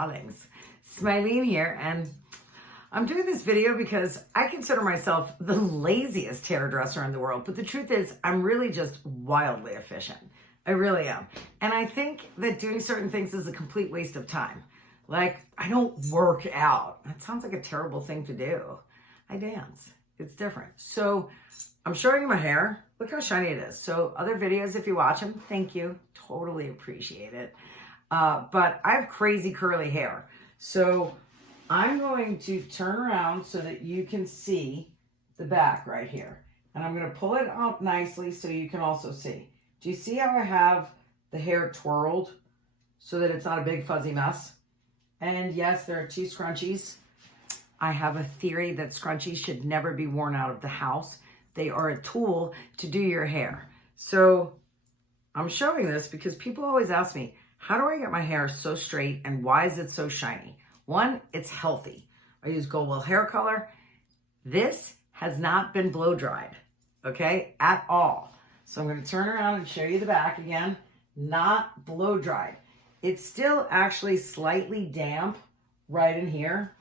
darlings. Smileen here, and I'm doing this video because I consider myself the laziest hairdresser in the world, but the truth is I'm really just wildly efficient. I really am. And I think that doing certain things is a complete waste of time. Like, I don't work out. That sounds like a terrible thing to do. I dance. It's different. So I'm showing you my hair. Look how shiny it is. So other videos, if you watch them, thank you. Totally appreciate it. But I have crazy curly hair. So I'm going to turn around so that you can see the back right here. And I'm going to pull it up nicely so you can also see. Do you see how I have the hair twirled so that it's not a big fuzzy mess? And yes, there are two scrunchies. I have a theory that scrunchies should never be worn out of the house. They are a tool to do your hair. So I'm showing this because people always ask me, how do I get my hair so straight and why is it so shiny? One, it's healthy. I use Goldwell hair color. This has not been blow dried, okay, at all. So I'm going to turn around and show you the back again. Not blow dried. It's still actually slightly damp right in here.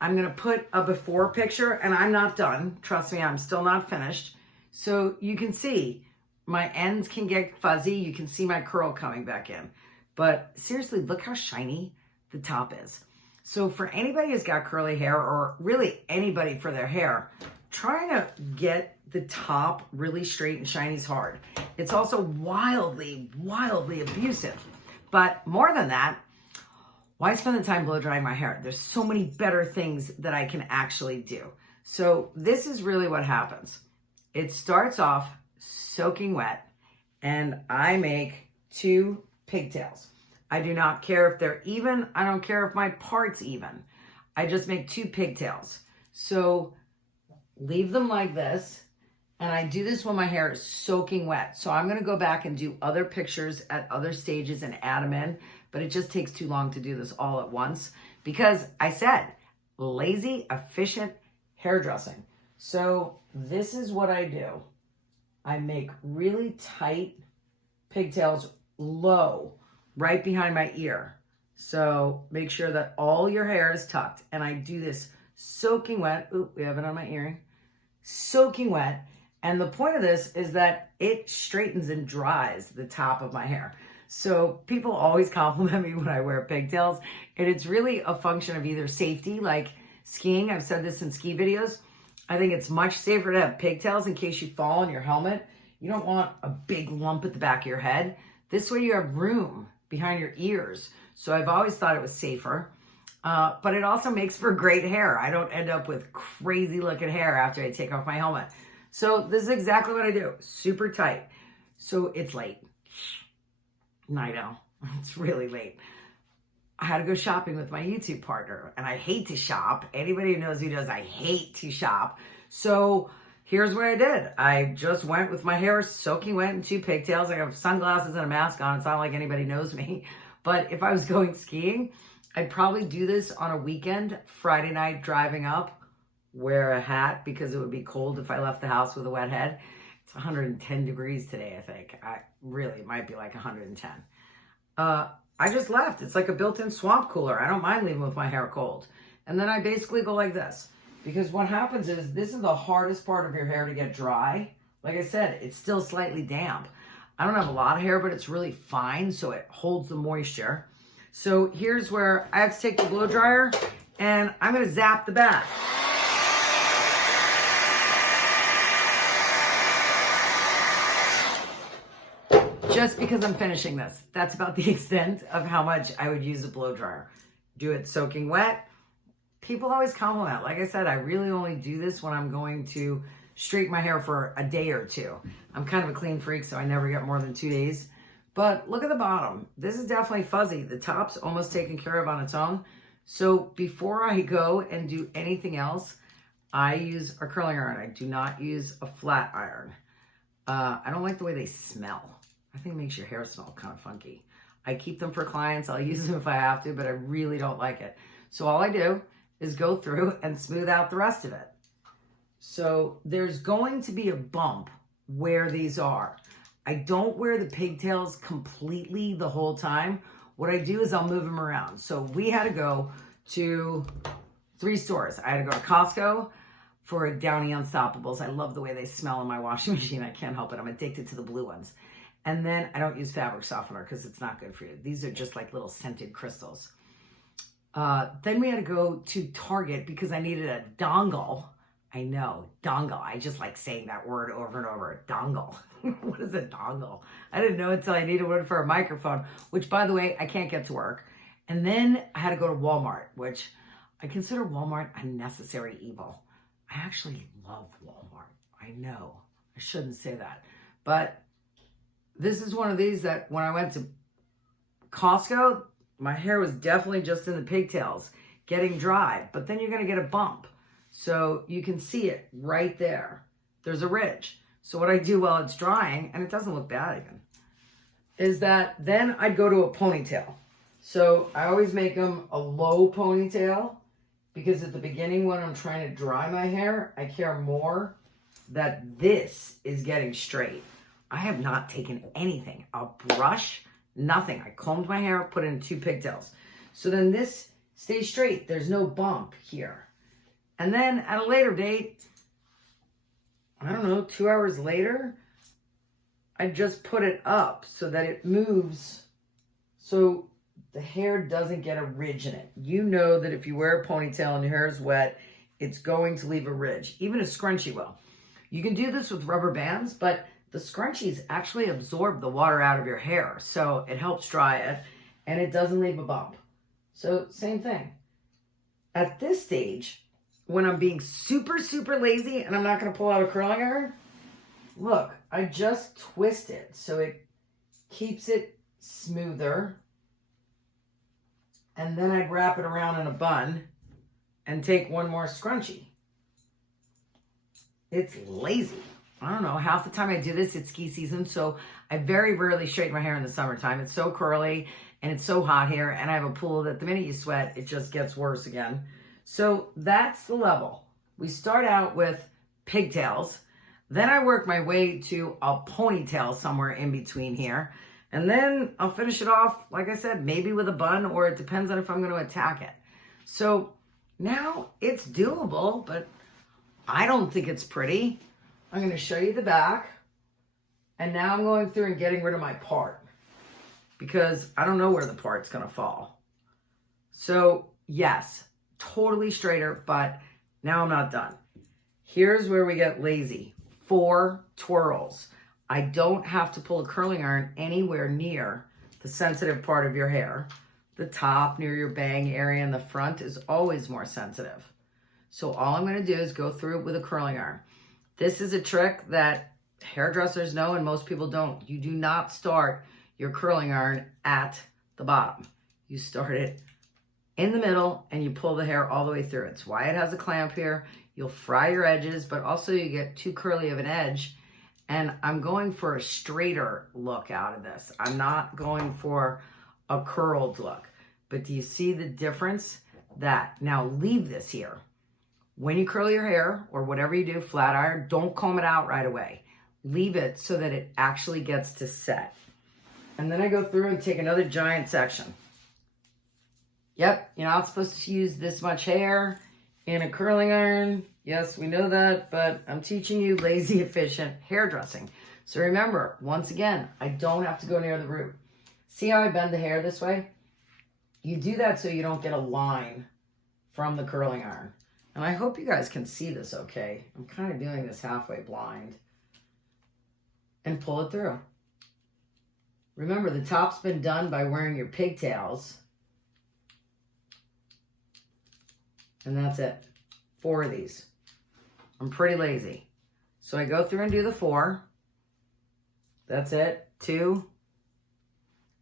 I'm going to put a before picture, and I'm not done. Trust me, I'm still not finished. So you can see my ends can get fuzzy. You can see my curl coming back in. But seriously, look how shiny the top is. So for anybody who's got curly hair, or really anybody for their hair, trying to get the top really straight and shiny is hard. It's also wildly, wildly abusive. But more than that, why spend the time blow drying my hair? There's so many better things that I can actually do. So this is really what happens. It starts off soaking wet, and I make 2 pigtails. I do not care if they're even. I don't care if my part's even. I just make 2 pigtails. So leave them like this. And I do this when my hair is soaking wet. So I'm going to go back and do other pictures at other stages and add them in. But it just takes too long to do this all at once. Because I said, lazy, efficient hairdressing. So this is what I do. I make really tight pigtails low, right behind my ear. So make sure that all your hair is tucked. And I do this soaking wet. Ooh, we have it on my earring. Soaking wet. And the point of this is that it straightens and dries the top of my hair. So people always compliment me when I wear pigtails. And it's really a function of either safety, like skiing. I've said this in ski videos. I think it's much safer to have pigtails in case you fall on your helmet. You don't want a big lump at the back of your head. This way you have room behind your ears. So I've always thought it was safer. But it also makes for great hair. I don't end up with crazy looking hair after I take off my helmet. So this is exactly what I do. Super tight. So it's late. I know. It's really late. I had to go shopping with my YouTube partner, and I hate to shop. Anybody who knows me knows I hate to shop. So here's what I did. I just went with my hair soaking wet in 2 pigtails. I have sunglasses and a mask on. It's not like anybody knows me. But if I was going skiing, I'd probably do this on a weekend, Friday night, driving up, wear a hat because it would be cold if I left the house with a wet head. It's 110 degrees today, I think. It might be like 110. I just left. It's like a built-in swamp cooler. I don't mind leaving with my hair cold. And then I basically go like this. Because what happens is, this is the hardest part of your hair to get dry. Like I said, it's still slightly damp. I don't have a lot of hair, but it's really fine, so it holds the moisture. So here's where I have to take the blow dryer, and I'm going to zap the back. Just because I'm finishing this. That's about the extent of how much I would use a blow dryer. Do it soaking wet. People always compliment. Like I said, I really only do this when I'm going to straighten my hair for a day or 2. I'm kind of a clean freak, so I never get more than 2 days. But look at the bottom. This is definitely fuzzy. The top's almost taken care of on its own. So before I go and do anything else, I use a curling iron. I do not use a flat iron. I don't like the way they smell. I think it makes your hair smell kind of funky. I keep them for clients. I'll use them if I have to, but I really don't like it. So all I do is go through and smooth out the rest of it. So there's going to be a bump where these are. I don't wear the pigtails completely the whole time. what I do is I'll move them around. So we had to go to 3 stores. I had to go to Costco for Downy Unstoppables. I love the way they smell in my washing machine. I can't help it. I'm addicted to the blue ones. And then I don't use fabric softener because it's not good for you. These are just like little scented crystals. Then we had to go to Target because I needed a dongle. I know, dongle. I just like saying that word over and over. Dongle. What is a dongle? I didn't know until I needed one for a microphone, which, by the way, I can't get to work. And then I had to go to Walmart, which I consider Walmart a necessary evil. I actually love Walmart. I know. I shouldn't say that. But this is one of these that when I went to Costco, my hair was definitely just in the pigtails, getting dry. But then you're going to get a bump. So you can see it right there. There's a ridge. So what I do while it's drying, and it doesn't look bad even, is that then I'd go to a ponytail. So I always make them a low ponytail because at the beginning when I'm trying to dry my hair, I care more that this is getting straight. I have not taken anything. A brush, nothing. I combed my hair, put in 2 pigtails. So then this stays straight. There's no bump here. And then at a later date, I don't know, 2 hours later, I just put it up so that it moves so the hair doesn't get a ridge in it. You know that if you wear a ponytail and your hair is wet, it's going to leave a ridge. Even a scrunchie will. You can do this with rubber bands, but the scrunchies actually absorb the water out of your hair. So it helps dry it and it doesn't leave a bump. So same thing. At this stage, when I'm being super, super lazy and I'm not going to pull out a curling iron, look, I just twist it so it keeps it smoother. And then I'd wrap it around in a bun and take one more scrunchie. It's lazy. I don't know. Half the time I do this, it's ski season. So I very rarely straighten my hair in the summertime. It's so curly and it's so hot here. And I have a pool that the minute you sweat, it just gets worse again. So that's the level. We start out with pigtails. Then I work my way to a ponytail somewhere in between here. And then I'll finish it off, like I said, maybe with a bun, or it depends on if I'm going to attack it. So now it's doable, but I don't think it's pretty. I'm going to show you the back. And now I'm going through and getting rid of my part because I don't know where the part's going to fall. So yes, totally straighter, but now I'm not done. Here's where we get lazy. 4 twirls. I don't have to pull a curling iron anywhere near the sensitive part of your hair. The top near your bang area in the front is always more sensitive. So all I'm going to do is go through it with a curling iron. This is a trick that hairdressers know and most people don't. You do not start your curling iron at the bottom. You start it in the middle and you pull the hair all the way through. It's why it has a clamp here. You'll fry your edges, but also you get too curly of an edge. And I'm going for a straighter look out of this. I'm not going for a curled look. But do you see the difference? That now leave this here. When you curl your hair or whatever you do, flat iron, don't comb it out right away. Leave it so that it actually gets to set. And then I go through and take another giant section. Yep, you're not supposed to use this much hair in a curling iron. Yes, we know that, but I'm teaching you lazy, efficient hairdressing. So remember, once again, I don't have to go near the root. See how I bend the hair this way? You do that so you don't get a line from the curling iron. And I hope you guys can see this okay. I'm kind of doing this halfway blind. And pull it through. Remember, the top's been done by wearing your pigtails. And that's it. 4 of these. I'm pretty lazy. So I go through and do the 4. That's it. 2.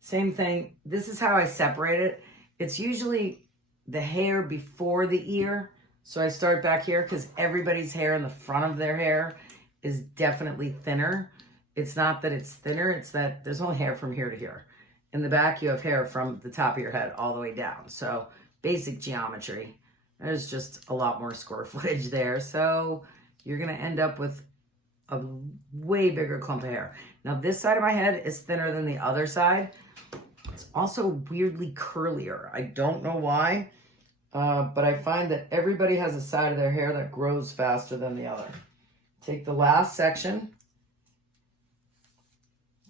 Same thing. This is how I separate it. It's usually the hair before the ear. So I start back here because everybody's hair in the front of their hair is definitely thinner. It's not that it's thinner. It's that there's only hair from here to here. In the back, you have hair from the top of your head all the way down. So basic geometry. There's just a lot more square footage there. So you're going to end up with a way bigger clump of hair. Now this side of my head is thinner than the other side. It's also weirdly curlier. I don't know why, but I find that everybody has a side of their hair that grows faster than the other. Take the last section,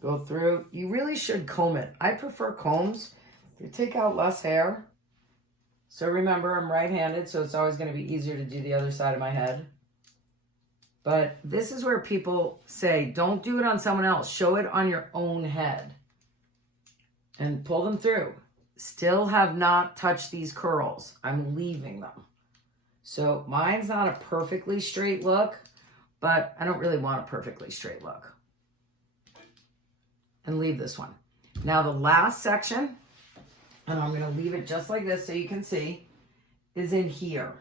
go through. You really should comb it. I prefer combs. You take out less hair. So remember, I'm right-handed, so it's always going to be easier to do the other side of my head. But this is where people say, don't do it on someone else. Show it on your own head. And pull them through. Still have not touched these curls. I'm leaving them. So mine's not a perfectly straight look, but I don't really want a perfectly straight look. And leave this one. Now the last section, and I'm going to leave it just like this so you can see, is in here.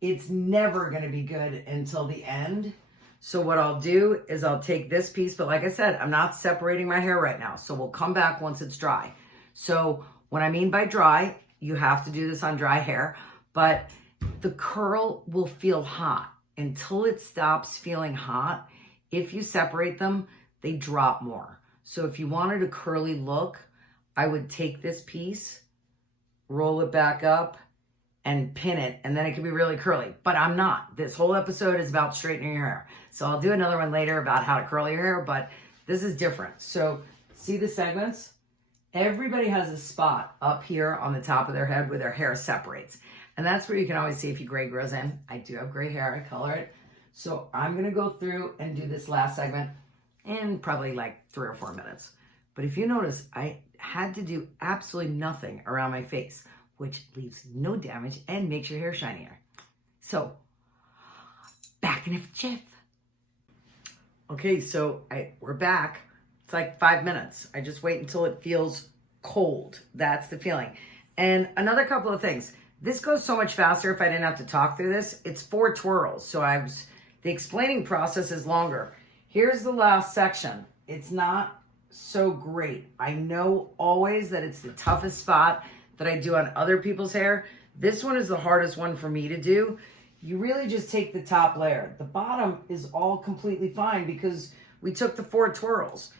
It's never going to be good until the end. So what I'll do is I'll take this piece, but like I said, I'm not separating my hair right now. So we'll come back once it's dry. So what I mean by dry, you have to do this on dry hair, but the curl will feel hot until it stops feeling hot. If you separate them, they drop more. So if you wanted a curly look, I would take this piece, roll it back up, and pin it, and then it can be really curly. But I'm not. This whole episode is about straightening your hair. So I'll do another one later about how to curl your hair, but this is different. So see the segments? Everybody has a spot up here on the top of their head where their hair separates. And that's where you can always see if your gray grows in. I do have gray hair, I color it. So I'm gonna go through and do this last segment in probably like 3 or 4 minutes. But if you notice, I had to do absolutely nothing around my face, which leaves no damage and makes your hair shinier. So, back in a jiff. Okay, so we're back. It's like 5 minutes. I just wait until it feels cold. That's the feeling. And another couple of things. This goes so much faster if I didn't have to talk through this. It's 4 twirls, so the explaining process is longer. Here's the last section. It's not so great. I know always that it's the toughest spot that I do on other people's hair. This one is the hardest one for me to do. You really just take the top layer. The bottom is all completely fine because we took the 4 twirls.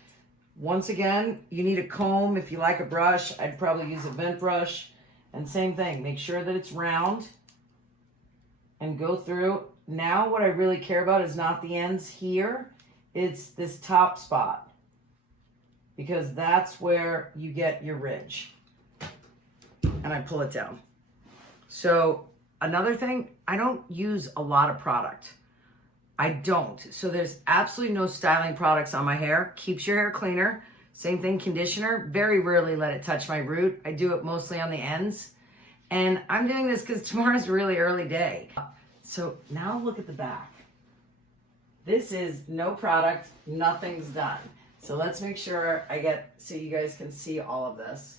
Once again, you need a comb. If you like a brush, I'd probably use a vent brush. And same thing, make sure that it's round and go through. Now what I really care about is not the ends here. It's this top spot because that's where you get your ridge. And I pull it down. So another thing, I don't use a lot of product. I don't. So there's absolutely no styling products on my hair. Keeps your hair cleaner. Same thing, conditioner. Very rarely let it touch my root. I do it mostly on the ends. And I'm doing this because tomorrow's a really early day. So now look at the back. This is no product, nothing's done. So let's make sure so you guys can see all of this.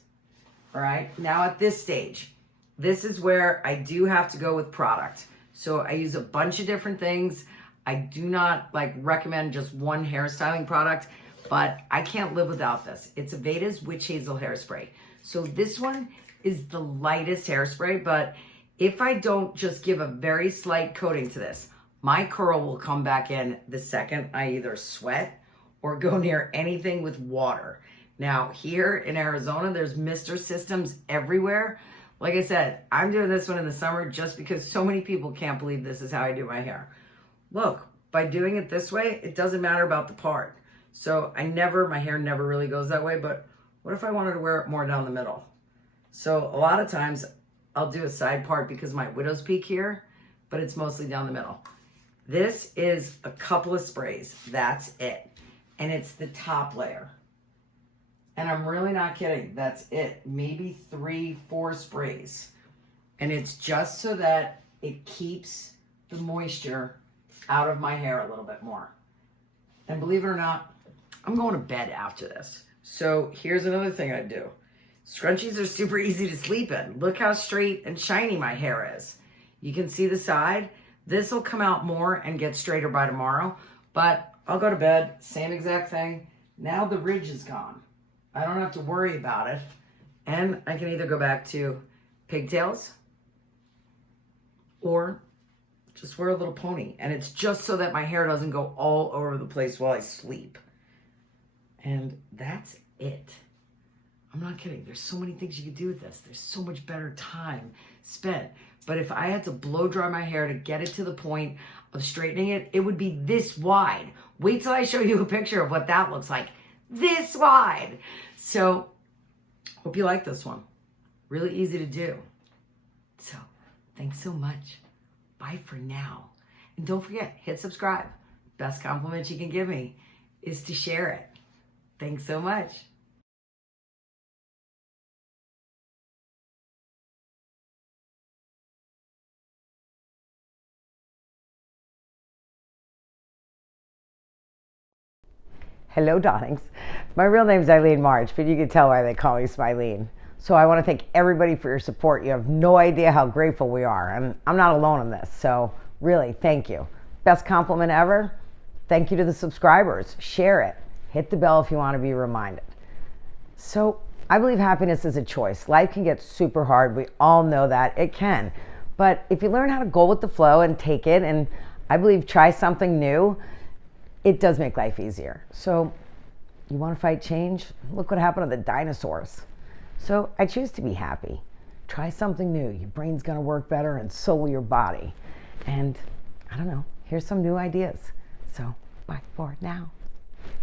All right, now at this stage, this is where I do have to go with product. So I use a bunch of different things. I do not recommend just one hairstyling product, but I can't live without this. It's Aveda's Witch Hazel Hairspray. So this one is the lightest hairspray, but if I don't just give a very slight coating to this, my curl will come back in the second I either sweat or go near anything with water. Now, here in Arizona, there's mister systems everywhere. Like I said, I'm doing this one in the summer just because so many people can't believe this is how I do my hair. Look, by doing it this way, it doesn't matter about the part. So my hair never really goes that way, but what if I wanted to wear it more down the middle? So a lot of times I'll do a side part because my widow's peak here, but it's mostly down the middle. This is a couple of sprays. That's it. And it's the top layer. And I'm really not kidding. That's it. Maybe 3, 4 sprays. And it's just so that it keeps the moisture out of my hair a little bit more. And believe it or not, I'm going to bed after this. So here's another thing I do. Scrunchies are super easy to sleep in. Look how straight and shiny my hair is. You can see the side. This will come out more and get straighter by tomorrow. But I'll go to bed, same exact thing. Now the ridge is gone. I don't have to worry about it. And I can either go back to pigtails or just wear a little pony. And it's just so that my hair doesn't go all over the place while I sleep. And that's it. I'm not kidding. There's so many things you could do with this. There's so much better time spent. But if I had to blow dry my hair to get it to the point of straightening it, it would be this wide. Wait till I show you a picture of what that looks like. This wide. So, hope you like this one. Really easy to do. So, thanks so much. Bye for now. And don't forget, hit subscribe. Best compliment you can give me is to share it. Thanks so much. Hello, darlings. My real name's Eileen March, but you can tell why they call me Smileen. So I want to thank everybody for your support. You have no idea how grateful we are, and I'm not alone in this. So really, thank you. Best compliment ever. Thank you to the subscribers. Share it. Hit the bell if you want to be reminded. So I believe happiness is a choice. Life can get super hard. We all know that. It can. But if you learn how to go with the flow and take it, and I believe try something new, it does make life easier. So you want to fight change? Look what happened to the dinosaurs. So I choose to be happy. Try something new. Your brain's going to work better, and so will your body. And I don't know, here's some new ideas. So bye for now.